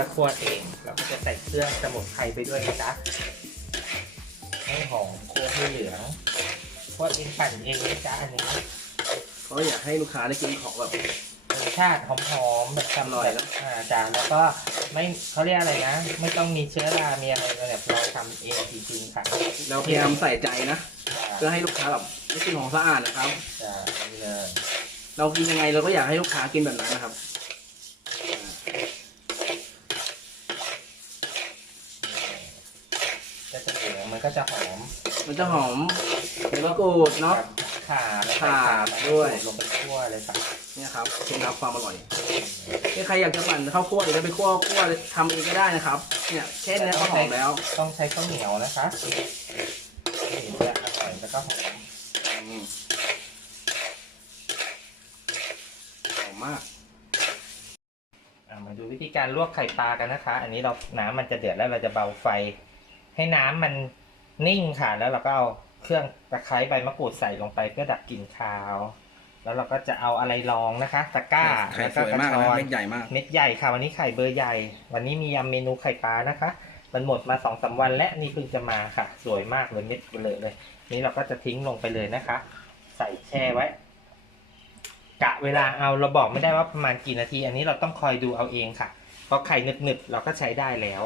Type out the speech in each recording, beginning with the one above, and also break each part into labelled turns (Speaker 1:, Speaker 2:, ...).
Speaker 1: ก็คั่วเองเราก็จะใส่เครื่องสมุนไพรไปด้วยนะจ๊ะให้หอมคั่วให้เหลืองคั่วเองปั่นเองนะจ๊ะอันนี้
Speaker 2: เพราะอยากให้ลูกค้าได้กินของแบบ
Speaker 1: รสชาติหอมๆแบบ
Speaker 2: อร่อยนะ
Speaker 1: อ่าจ้ะแล้วก็ไม่เขาเรียกอะไรนะ ไม่ต้องมีเชื้อรามีอะไรเลยแบบเราทำเองจริงๆค่ะ
Speaker 2: เราพยายามใส่ใจนะเพื่อให้ลูกค้าแบบได้กินของสะอาดนะครับ
Speaker 1: จ้ะนี่เลย
Speaker 2: เรากินยังไงเราก็อยากให้ลูกค้ากินแบบนั้นนะครับ
Speaker 1: ก็จะเหลืองมัน ก็จะหอม
Speaker 2: มันจะหอมใบมะกรูดเนาะ
Speaker 1: กับข่าแล้ว
Speaker 2: ข่า
Speaker 1: ใส่
Speaker 2: ด้วย
Speaker 1: ลงไปคั่วเลยค่ะ
Speaker 2: เนี่ยครับเคล็ดลับความอร่อยถ้าใครอยากจะปั่นข้าวคั่วหรือจะไปคั่วคั่วทำเองก็ได้นะครับ เนี่ยแค่นี้ก็หอมแล้ว
Speaker 1: ต้องใช้ข้าวเหนียวนะคะถึงจะอร่อยแล้วก็หอม
Speaker 2: อืมหอมมาก
Speaker 1: อะมาดูวิธีการลวกไข่ปลากันนะคะ อันนี้เราน้ำมันจะเดือดแล้วเราจะเบาไฟ ให้น้ำมัน นิ่งค่ะ แล้วเราก็เอาเครื่องตะไคร้ใบมะกรูดใส่ลงไปเพื่อดับกลิ่นคาว แล้วเราก็จะเอาอะไรรองนะคะตะกร้า
Speaker 2: ไข่
Speaker 1: แล้ว
Speaker 2: สวยมาก
Speaker 1: ระ
Speaker 2: นะ
Speaker 1: ชอน
Speaker 2: เม็ดใหญ่มาก
Speaker 1: เม็ดใหญ่ค่ะ วันนี้ไข่เบอร์ใหญ่ วันนี้มียำเมนูไข่ปลานะคะ มันหมดมาสองสาวันและนี่เพิ่งจะมาค่ะ สวยมากเลยเม็ดเบลอเลย นี่เราก็จะทิ้งลงไปเลยนะคะ ใส่แช่ไว้ กะเวลาเอาเราบอกไม่ได้ว่าประมาณกี่นาที อันนี้เราต้องคอยดูเอาเองค่ะพอไข่หนึบๆเราก็ใช้ได้แล้ว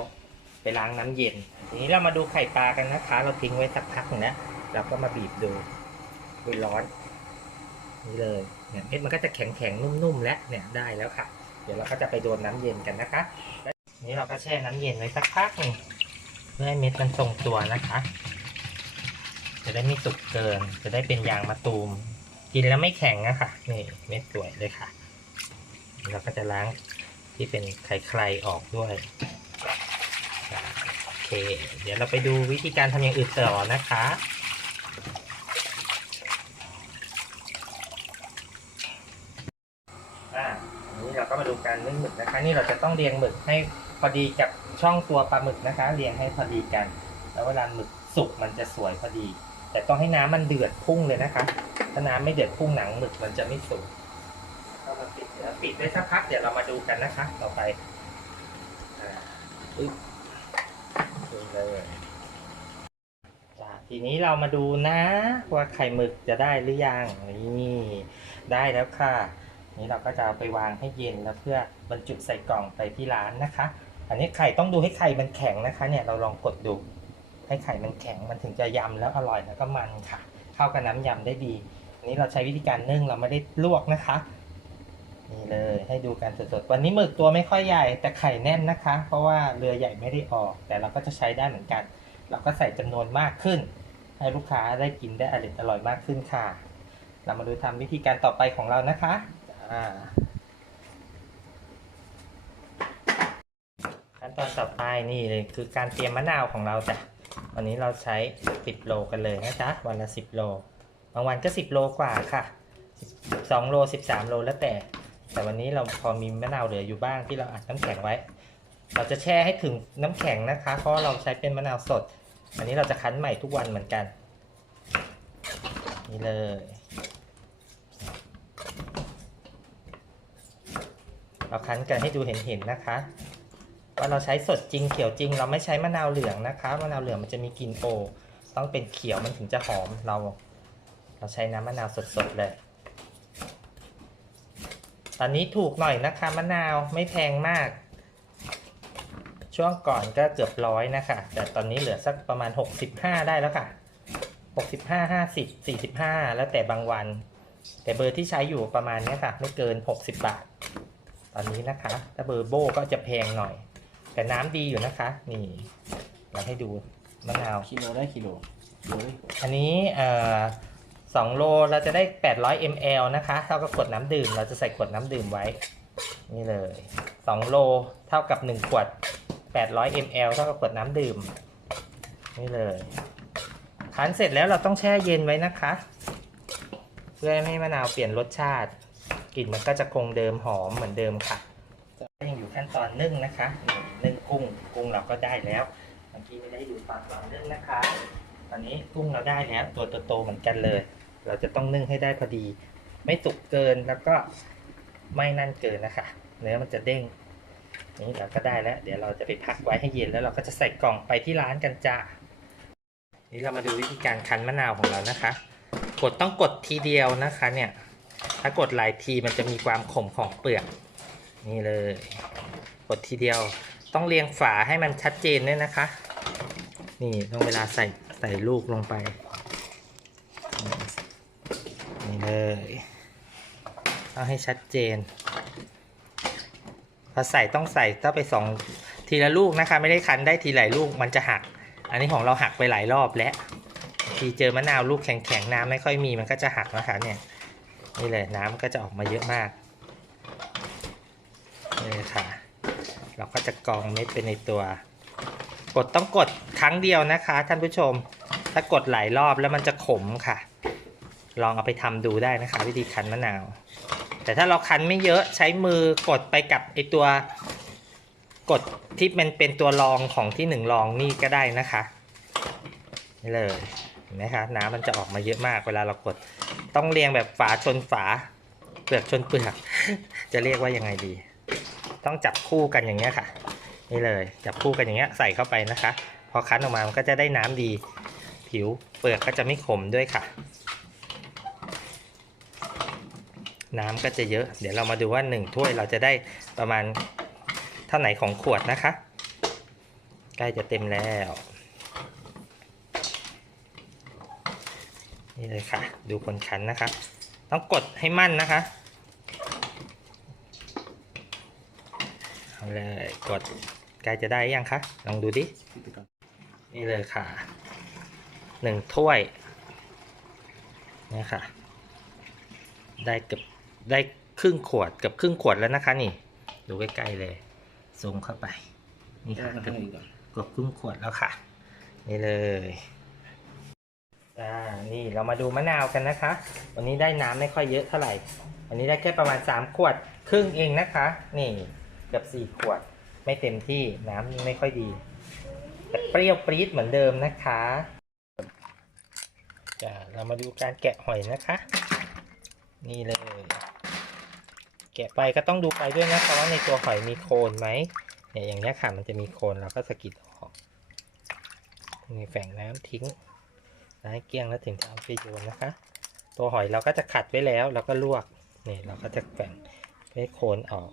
Speaker 1: ไปล้างน้ำเย็น ทีนี้เรามาดูไข่ปลากันนะคะ เราทิ้งไว้สักพักนะเราก็มาบีบดูดูร้อน นี่เลยเนี่ยเม็ดมันก็จะแข็งๆนุ่มๆและเนี่ยได้แล้วค่ะ เดี๋ยวเราก็จะไปโดนน้ำเย็นกันนะคะนี้เราก็แช่น้ำเย็นไว้สักพักหนึ่งเพื่อให้เม็ดมันทรงตัวนะคะ จะได้ไม่สุกเกิน จะได้เป็นยางมะตูม กินแล้วไม่แข็งนะคะนี่เม็ดสวยเลยค่ะเราก็จะล้างที่เป็นไข่ใครออกด้วย เค เดี๋ยวเราไปดูวิธีการทำอย่างอื่นต่อนะคะ อ่าอันนี้เราก็มาดูการนึ่งหมึกนะคะ นี่เราจะต้องเรียงหมึกให้พอดีกับช่องตัวปลาหมึกนะคะ เรียงให้พอดีกัน แล้วเวลาหมึกสุกมันจะสวยพอดี แต่ต้องให้น้ำมันเดือดพุ่งเลยนะคะ ถ้าน้ำไม่เดือดพุ่งหนังหมึกมันจะไม่สุกก็มาปิดเดี๋ยวปิดได้สักพักเดี๋ยวเรามาดูกันนะคะ ต่อไปอ่า เลยจ้ะทีนี้เรามาดูนะ ว่าไข่หมึกจะได้หรือยังนี่ได้แล้วค่ะ นี้เราก็จะเอาไปวางให้เย็นแล้วเพื่อบรรจุใส่กล่องไปที่ร้านนะคะ อันนี้ไข่ต้องดูให้ไข่มันแข็งนะคะ เนี่ยเราลองกดดูให้ไข่มันแข็งมันถึงจะยำแล้วอร่อยแล้วก็มันค่ะ เข้ากับน้ำยำได้ดีอันนี้เราใช้วิธีการนึ่งเราไม่ได้ลวกนะคะ นี่เลยให้ดูกันสดๆ วันนี้หมึกตัวไม่ค่อยใหญ่แต่ไข่แน่นนะคะ เพราะว่าเรือใหญ่ไม่ได้ออก แต่เราก็จะใช้ได้เหมือนกัน เราก็ใส่จำนวนมากขึ้น ให้ลูกค้าได้กินได้อร่อยอร่อยมากขึ้นค่ะ เรามาดูทำวิธีการต่อไปของเรานะคะอ่าขั้นตอนต่อไปนี่เลยคือการเตรียมมะนาวของเราจ้ะวันนี้เราใช้ 10 โลกันเลยนะจ๊ะวันละ 10 โลบางวันก็ 10 โลกว่าค่ะ 12 โล 13 โลแล้วแต่ แต่วันนี้เราพอมีมะนาวเหลืออยู่บ้างที่เราอัดน้ำแข็งไว้ เราจะแช่ให้ถึงน้ำแข็งนะคะ เพราะเราใช้เป็นมะนาวสด อันนี้เราจะคั้นใหม่ทุกวันเหมือนกัน นี่เลย เราคั้นกันให้ดูเห็นๆนะคะ ว่าเราใช้สดจริงเขียวจริง เราไม่ใช้มะนาวเหลืองนะคะมะนาวเหลืองมันจะมีกลิ่นโอ ต้องเป็นเขียวมันถึงจะหอมเรา เราใช้น้ำมะนาวสดๆเลย ตอนนี้ถูกหน่อยนะคะมะนาวไม่แพงมาก ช่วงก่อนก็เกือบร้อยนะคะ แต่ตอนนี้เหลือสักประมาณ 65 ได้แล้วค่ะ 65 50 45 แล้วแต่บางวัน แต่เบอร์ที่ใช้อยู่ประมาณเนี้ยค่ะ ไม่เกิน 60 บาท ตอนนี้นะคะ ถ้าเบอร์โบก็จะแพงหน่อย แต่น้ำดีอยู่นะคะ นี่เราให้ดูมะนาว
Speaker 2: กิโลได้กิโลโอ้ย
Speaker 1: อันนี้เอ่อ สองโลเราจะได้ 800 ml นะคะเท่ากับขวดน้ำดื่ม เราจะใส่ขวดน้ำดื่มไว้ นี่เลย 2 โลเท่ากับ 1 ขวด 800 ml เท่ากับขวดน้ำดื่ม นี่เลยคั้นเสร็จแล้วเราต้องแช่เย็นไว้นะคะ เพื่อไม่ให้มะนาวเปลี่ยนรสชาติกลิ่นมันก็จะคงเดิมหอมเหมือนเดิมค่ะยังอยู่ขั้นตอนนึ่งนะคะนึ่งกุ้งกุ้งเราก็ได้แล้วเมื่อกี้ไม่ได้ดูตอนตอนนึ่งนะคะ ตอนนี้กุ้งเราได้แล้วตัวโตๆเหมือนกันเลย เราจะต้องนึ่งให้ได้พอดี ไม่สุกเกินแล้วก็ไม่นั่นเกินนะคะ เนื้อมันจะเด้งนี่เราก็ได้แล้ว เดี๋ยวเราจะไปพักไว้ให้เย็นแล้วเราก็จะใส่กล่องไปที่ร้านกันจ้านี่เรามาดูวิธีการคั้นมะนาวของเรานะคะ กดต้องกดทีเดียวนะคะเนี่ย ถ้ากดหลายทีมันจะมีความขมของเปลือกนี่เลย กดทีเดียวต้องเรียงฝาให้มันชัดเจนด้วยนะคะ นี่ต้องเวลาใส่ใส่ลูกลงไป นี่เลยเอาให้ชัดเจนพอใส่ต้องใส่ต้องไปสองทีละลูกนะคะ ไม่ได้คันได้ทีหลายลูกมันจะหัก อันนี้ของเราหักไปหลายรอบแล้ว ทีเจอมะนาวลูกแข็งๆน้ำไม่ค่อยมีมันก็จะหักนะคะเนี่ยนี่เลยน้ำก็จะออกมาเยอะมากนี่เลยค่ะ เราก็จะกรองเม็ดไปในตัว กดต้องกดครั้งเดียวนะคะ ท่านผู้ชม ถ้ากดหลายรอบแล้วมันจะขมค่ะ ลองเอาไปทำดูได้นะคะวิธีคั้นมะนาว แต่ถ้าเราคั้นไม่เยอะใช้มือกดไปกับไอตัวกดที่มันเป็นตัวรองของที่หนึ่งรองนี่ก็ได้นะคะนี่เลยเห็นไหมคะน้ำมันจะออกมาเยอะมากเวลาเรากด ต้องเรียงแบบฝาชนฝา เปลือกชนเปลือก จะเรียกว่ายังไงดี ต้องจับคู่กันอย่างเงี้ยค่ะ นี่เลยจับคู่กันอย่างเงี้ยใส่เข้าไปนะคะ พอคั้นออกมามันก็จะได้น้ำดี ผิวเปลือกก็จะไม่ขมด้วยค่ะ น้ำก็จะเยอะ เดี๋ยวเรามาดูว่าหนึ่งถ้วยเราจะได้ประมาณเท่าไหนของขวดนะคะ ใกล้จะเต็มแล้ว นี่เลยค่ะ ดูคนคั้นนะคะ ต้องกดให้มั่นนะคะ เอาเลยกดใกล้จะได้ยังคะ ลองดูดิ นี่เลยค่ะหนึ่งถ้วยนี่ค่ะ ได้เกือบ ได้ครึ่งขวดกือบครึ่งขวดแล้วนะคะนี่ ดูใกล้ๆเลยซูมเข้าไป นี่ค่ะเกือบเกือบครึ่งขวดแล้วค่ะ นี่เลยอ่านี่เรามาดูมะนาวกันนะคะ วันนี้ได้น้ำไม่ค่อยเยอะเท่าไหร่ วันนี้ได้แค่ประมาณสามขวดครึ่งเองนะคะ นี่เกือบสี่ขวดไม่เต็มที่น้ำยังไม่ค่อยดี แต่เปรี้ยวปรี๊ดเหมือนเดิมนะคะจะเรามาดูการแกะหอยนะคะ นี่เลย แกะไปก็ต้องดูไปด้วยนะคะว่าในตัวหอยมีโคนไหมเนี่ยอย่างนี้ค่ะมันจะมีโคนเราก็สะกิดออกนี่แฝงน้ำทิ้งน้ำให้เกลี้ยงแล้วถึงจะเอาไปโยนนะคะ ตัวหอยเราก็จะขัดไว้แล้วเราก็ลวกนี่เราก็จะแฝงให้โคนออก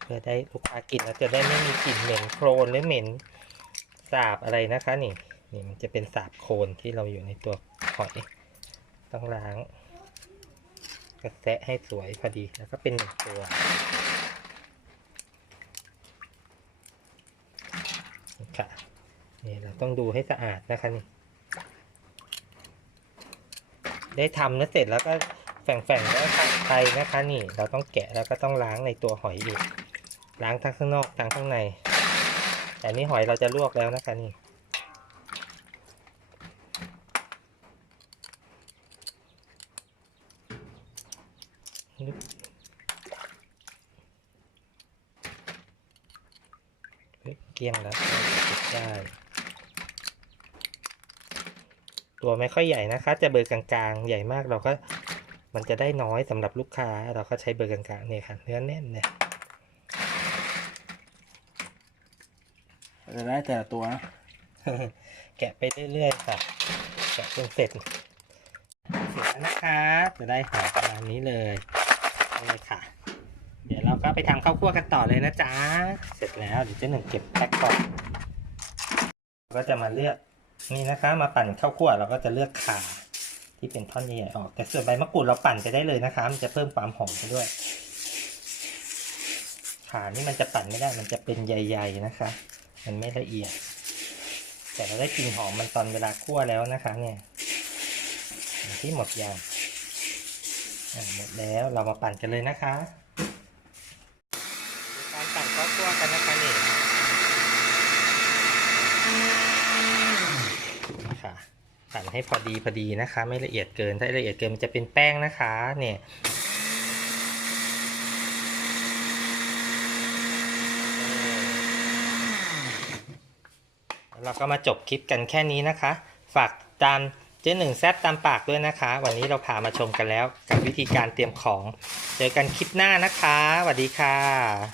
Speaker 1: เพื่อได้ลูกค้ากินแล้วจะได้ไม่มีกลิ่นเหม็นโครนหรือเหม็นสาบอะไรนะคะนี่นี่มันจะเป็นสาบโคลนที่เราอยู่ในตัวหอยต้องล้าง กระแทะให้สวยพอดีแล้วก็เป็นหนึ่งตัวนี่ค่ะนี่เราต้องดูให้สะอาดนะคะนี่ได้ทำแล้วเสร็จแล้วก็แฝงๆแล้วตัดไปนะคะนี่ เราต้องแกะแล้วก็ต้องล้างในตัวหอยอีกล้างทั้งข้างนอกทั้งข้างใน แต่นี่หอยเราจะลวกแล้วนะคะนี่ เฮ้ยเกี้ยงแล้วได้ ตัวไม่ค่อยใหญ่นะคะ จะเบอร์กลางๆ ใหญ่มากเราก็มันจะได้น้อยสำหรับลูกค้า เราก็ใช้เบอร์กลางๆเนี่ยค่ะเนื้อแน่นเนี่ย
Speaker 2: จะได้แต่ละตัวนะ
Speaker 1: แกะไปเรื่อยๆค่ะ แกะจนเสร็จ เสร็จแล้วนะคะ จะได้หอประมาณนี้เลย นี่เลยค่ะ เดี๋ยวเราก็ไปทำข้าวคั่วกันต่อเลยนะจ๊ะ เสร็จแล้วเดี๋ยวเจ๊หนึ่งเก็บแพ็คก่อนก็จะมาเลือกนี่นะคะมาปั่นข้าวคั่วเราก็จะเลือกขาที่เป็นท่อนใหญ่ๆออก แต่ส่วนใบมะกรูดเราปั่นไปได้เลยนะคะ มันจะเพิ่มความหอมไปด้วย ขานี่มันจะปั่นไม่ได้ มันจะเป็นใยๆนะคะ มันไม่ละเอียด แต่เราได้กลิ่นหอมมันตอนเวลาคั่วแล้วนะคะ เนี่ยที่หมดยาง หมดแล้วเรามาปั่นกันเลยนะคะการปั่นข้าวคั่วกันนะคะนี่นี่ค่ะปั่นให้พอดีพอดีนะคะ ไม่ละเอียดเกินถ้าละเอียดเกินมันจะเป็นแป้งนะคะเนี่ยเราก็มาจบคลิปกันแค่นี้นะคะ ฝากตามเจ๊หนึ่งแซดตามปากด้วยนะคะ วันนี้เราพามาชมกันแล้ว กับวิธีการเตรียมของ เจอกันคลิปหน้านะคะสวัสดีค่ะ